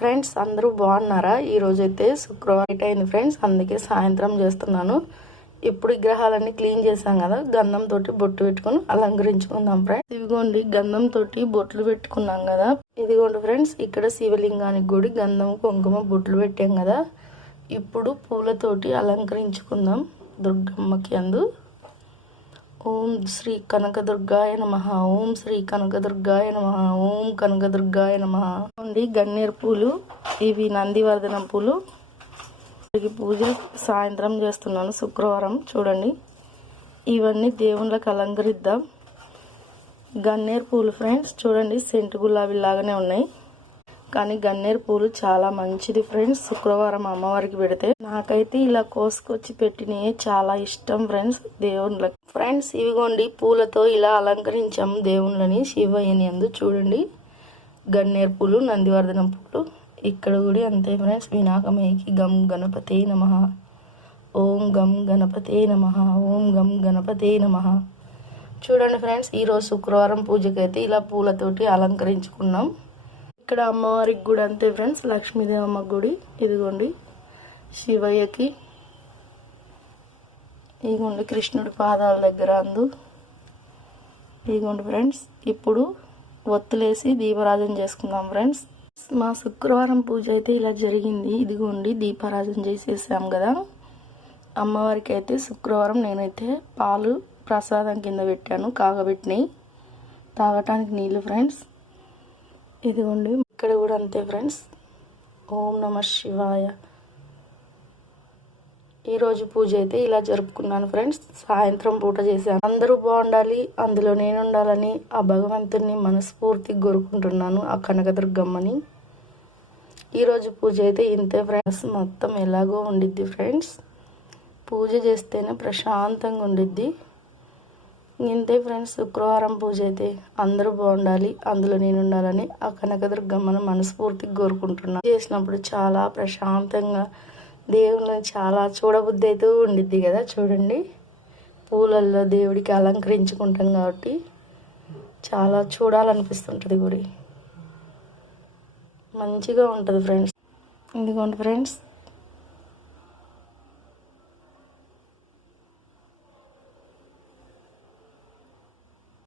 Friends అందరూ బాగున్నారా? ఈరోజు అయితే శుక్రవారం నైట్ అయింది ఫ్రెండ్స్ అందుకే సాయంత్రం చేస్తున్నాను. ఇప్పుడు విగ్రహాలన్నీ క్లీన్ చేసాం కదా గంధం తోటి బొట్టు పెట్టుకొని అలంకరించుకుందాం ఫ్రెండ్స్. ఇదిగోండి గంధం తోటి బొట్లు పెట్టుకున్నాం కదా. ఇదిగోండి ఫ్రెండ్స్ ఇక్కడ శివలింగానికి గుడి గంధం కుంకుమ బొట్లు పెట్టాం కదా. ఇప్పుడు పూలతోటి అలంకరించుకుందాం దుర్గమ్మకి అందు. ఓం శ్రీ కనకదుర్గాయ నమ. ఓం శ్రీ కనకదుర్గాయ నమ. ఓం కనకదుర్గాయ నమ. ఉంది గన్నేరు పూలు ఇవి నందివర్ధనం పూలు. వీటికి పూజ సాయంత్రం చేస్తున్నాను శుక్రవారం. చూడండి. ఇవన్నీ దేవుళ్ళకి అలంకరిద్దాం. గన్నేరు పూలు ఫ్రెండ్స్ చూడండి. సెంటు గులాబీ లాగానే ఉన్నాయి. కానీ గన్నేరు పూలు చాలా మంచిది ఫ్రెండ్స్. శుక్రవారం అమ్మవారికి పెడితే నాకైతే ఇలా కోసుకొచ్చి పెట్టినవి చాలా ఇష్టం ఫ్రెండ్స్. దేవుళ్ళకి ఫ్రెండ్స్ ఇవిగోండి పూలతో ఇలా అలంకరించాము దేవుళ్ళని శివయ్యని అందు చూడండి. గన్నేరు పూలు నందివర్ధనం పూలు. ఇక్కడ కూడా అంతే ఫ్రెండ్స్. వినాకమేకి గం గణపతే నమ. ఓం గమ్ గణపతే నమ. ఓం గమ్ గణపతే నమ. చూడండి ఫ్రెండ్స్ ఈరోజు శుక్రవారం పూజకైతే ఇలా పూలతోటి అలంకరించుకున్నాం. ఇక్కడ అమ్మవారికి గుడి అంతే ఫ్రెండ్స్ లక్ష్మీదేవమ్మ గుడి ఇదిగోండి శివయ్యకి. ఇదిగోండి కృష్ణుడి పాదాల దగ్గర అందు. ఇదిగోండి ఫ్రెండ్స్ ఇప్పుడు ఒత్తులేసి దీపారాధన చేసుకుందాం ఫ్రెండ్స్ మా శుక్రవారం పూజ అయితే ఇలా జరిగింది. ఇదిగోండి దీపారాధన చేసేసాం కదా. అమ్మవారికి అయితే శుక్రవారం నేనైతే పాలు ప్రసాదం కింద పెట్టాను కాగబెట్టినాయి తాగటానికి నీళ్ళు ఫ్రెండ్స్ ఇదిగోండి ఇక్కడ కూడా అంతే ఫ్రెండ్స్. ఓం నమ శివాయ. ఈరోజు పూజ అయితే ఇలా జరుపుకున్నాను ఫ్రెండ్స్. సాయంత్రం పూట చేశాను. అందరూ బాగుండాలి అందులో నేను ఉండాలని ఆ భగవంతుని మనస్ఫూర్తి కోరుకుంటున్నాను ఆ కనకదుర్గమ్మని. ఈరోజు పూజ అయితే ఇంతే ఫ్రెండ్స్. మొత్తం ఎలాగో ఉండిద్ది ఫ్రెండ్స్. పూజ చేస్తేనే ప్రశాంతంగా ఉండిద్ది. ఇంతే ఫ్రెండ్స్ శుక్రవారం పూజ అయితే అందరూ బాగుండాలి అందులో నేను ఉండాలని ఆ కనకదుర్గమ్మను మనస్ఫూర్తిగా కోరుకుంటున్నాను చేసినప్పుడు చాలా ప్రశాంతంగా దేవుని చాలా చూడబుద్ధి అయితే ఉండిద్ది కదా చూడండి. పూలల్లో దేవుడికి అలంకరించుకుంటాం కాబట్టి చాలా చూడాలనిపిస్తుంటుంది గుడి. మంచిగా ఉంటుంది ఫ్రెండ్స్. ఎందుకంటే ఫ్రెండ్స్